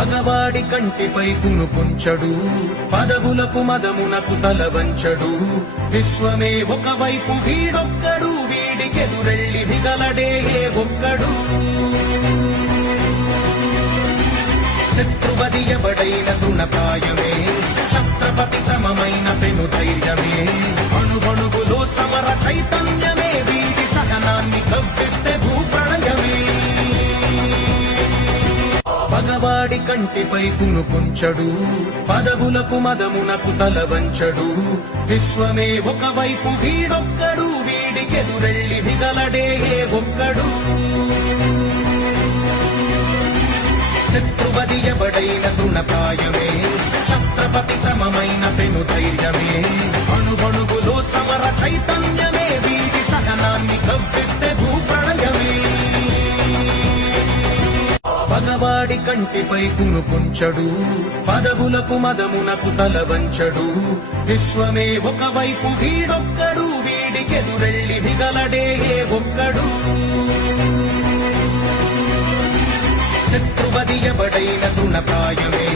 పగవాడి కంటిపై కునుకుంచడు. పదవులకు మదమునకు తల వంచడు విశ్వమే ఒకవైపు వీడొక్కడు వీడికెదురెళ్ళి మిగలడే ఒక్కడు. శత్రువది ఎవడైన తృణప్రాయమే ఛత్రపతి సమమైన పెను ధైర్యమే. అణువణువులో పగవాడి కంటిపై కునుకుంచడు పదవులకు మదమునకు తల వంచడు. విశ్వమే ఒకవైపు వీడొక్కడు వీడికెదురెళ్ళి మిగలడే ఒక్కడు. శత్రువది ఎవడైన తృణప్రాయమే ఛత్రపతి సమమైన పెను ధైర్యమే. అణుబణు పగవాడి కంటిపై కునుకుంచడు పదవులకు మదమునకు తల వంచడు విశ్వమే ఒకవైపు వీడొక్కడు వీడికెదురెళ్ళి మిగలడే ఏ ఒక్కడు. శత్రువది ఎవడైన తృణప్రాయమే.